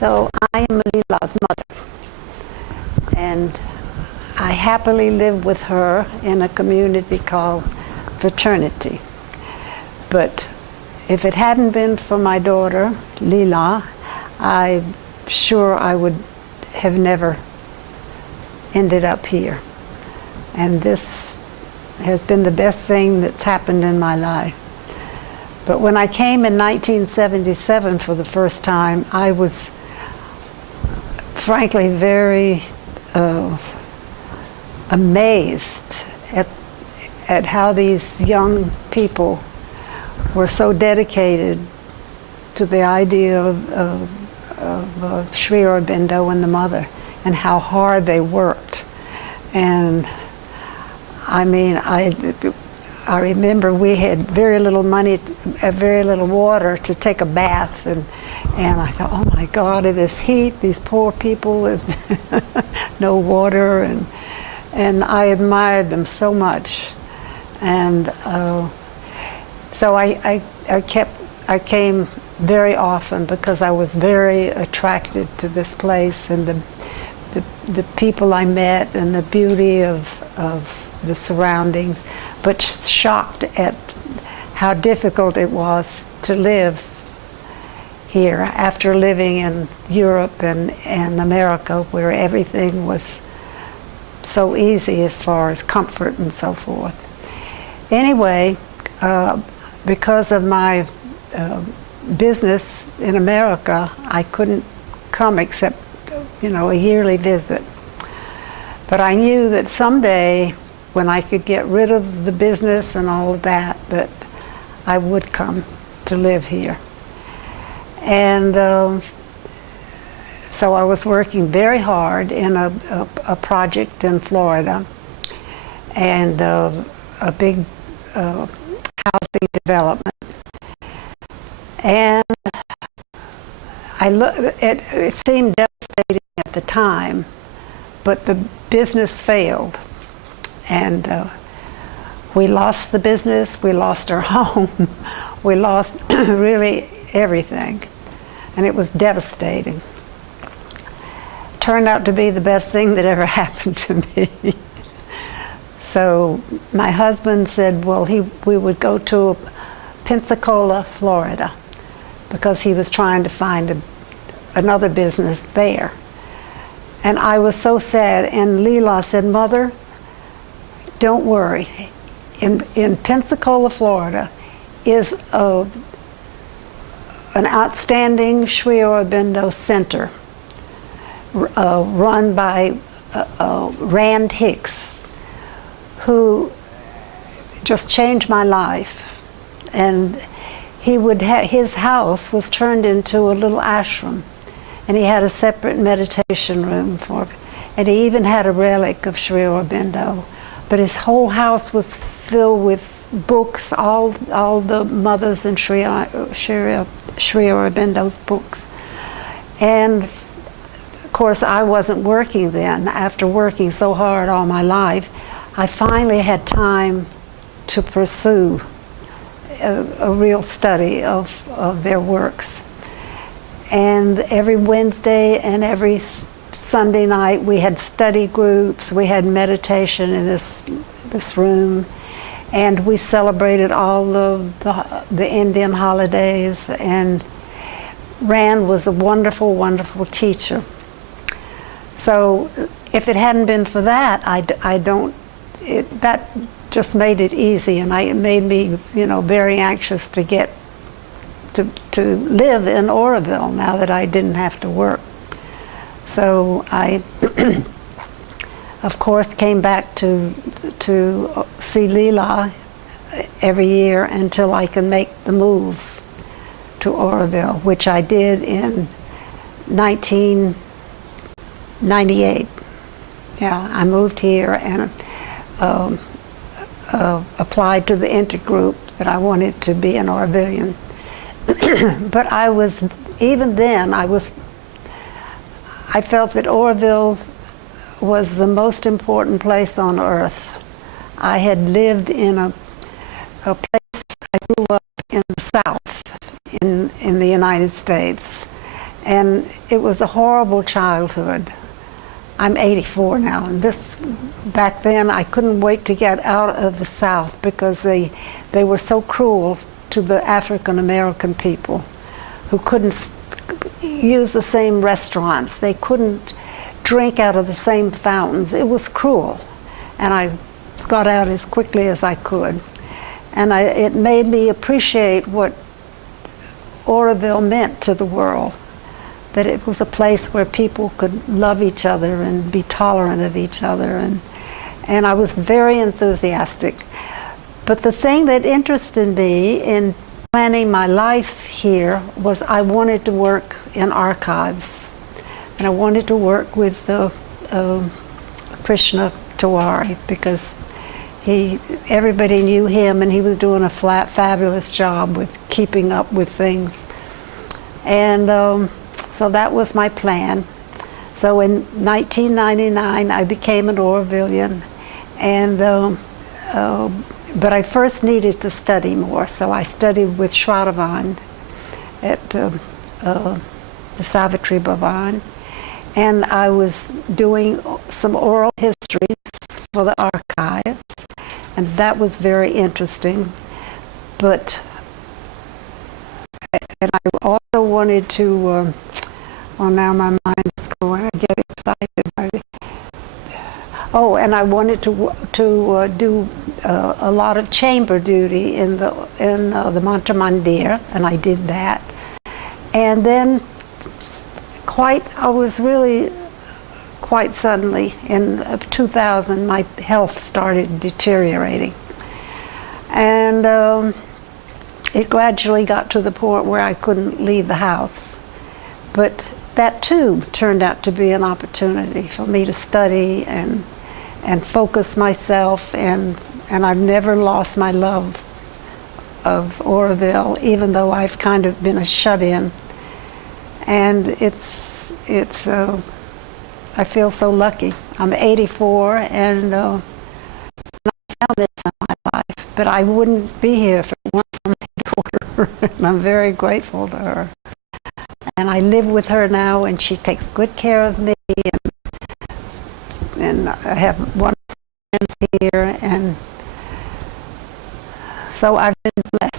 So I am Lila's mother, and I happily live with her in a community called Fraternity. But if it hadn't been for my daughter, Lila, I'm sure I would have never ended up here. And this has been the best thing that's happened in my life. But when I came in 1977 for the first time, I was frankly very amazed at how these young people were so dedicated to the idea of Sri Aurobindo and the mother, and how hard they worked. And I mean, I remember we had very little money, very little water to take a bath, and I thought, oh my God, in this heat, these poor people with no water, and I admired them so much. And so I came very often because I was very attracted to this place and the people I met and the beauty of the surroundings, but shocked at how difficult it was to live here after living in Europe and America, where everything was so easy as far as comfort and so forth. Anyway, because of my business in America, I couldn't come except, a yearly visit. But I knew that someday, when I could get rid of the business and all of that I would come to live here. And so I was working very hard in a project in Florida, and a big housing development. And it seemed devastating at the time, but the business failed. And we lost the business, we lost our home, we lost really everything. And it was devastating. Turned out to be the best thing that ever happened to me. So my husband said, well, we would go to Pensacola, Florida, because he was trying to find another business there. And I was so sad, and Lila said, Mother, don't worry. In Pensacola, Florida, is an outstanding Sri Aurobindo center run by Rand Hicks, who just changed my life. And his house was turned into a little ashram, and he had a separate meditation room and he even had a relic of Sri Aurobindo. But his whole house was filled with books, all the mothers in Sri Aurobindo's books. And of course, I wasn't working then. After working so hard all my life, I finally had time to pursue a real study of their works. And every Wednesday and every Sunday night we had study groups, we had meditation in this room, and we celebrated all of the Indian holidays, and Rand was a wonderful, wonderful teacher. So if it hadn't been for that, that just made it easy, and it made me, very anxious to get to live in Auroville now that I didn't have to work. So I, of course, came back to see Lila every year until I could make the move to Auroville, which I did in 1998. Yeah, I moved here and applied to the intergroup that I wanted to be an Aurovillian. But even then, I felt that Auroville was the most important place on earth. I had lived in a place, I grew up in the South, in the United States, And it was a horrible childhood. I'm 84 now, and back then I couldn't wait to get out of the South because they were so cruel to the African American people who couldn't use the same restaurants. They couldn't drink out of the same fountains. It was cruel. And I got out as quickly as I could. And it made me appreciate what Auroville meant to the world, that it was a place where people could love each other and be tolerant of each other. And I was very enthusiastic. But the thing that interested me in planning my life here was I wanted to work in archives. And I wanted to work with Krishna Tiwari because everybody knew him, and he was doing a fabulous job with keeping up with things. And so that was my plan. So in 1999, I became an Aurovillian, but I first needed to study more. So I studied with Shraddhavan at the Savitri Bhavan, and I was doing some oral histories for the archives, and that was very interesting. And I also wanted to, well, now my mind is going, I get excited by it. Oh, and I wanted to do a lot of chamber duty in the Mantra Mandir, and I did that. And then I was really quite suddenly, in 2000, my health started deteriorating. And it gradually got to the point where I couldn't leave the house. But that too turned out to be an opportunity for me to study and focus myself, and I've never lost my love of Auroville, even though I've kind of been a shut-in. And I feel so lucky. I'm 84, and I found this in my life, but I wouldn't be here if it weren't for my daughter, and I'm very grateful to her. And I live with her now, and she takes good care of me, and I have wonderful friends here, and so I've been blessed.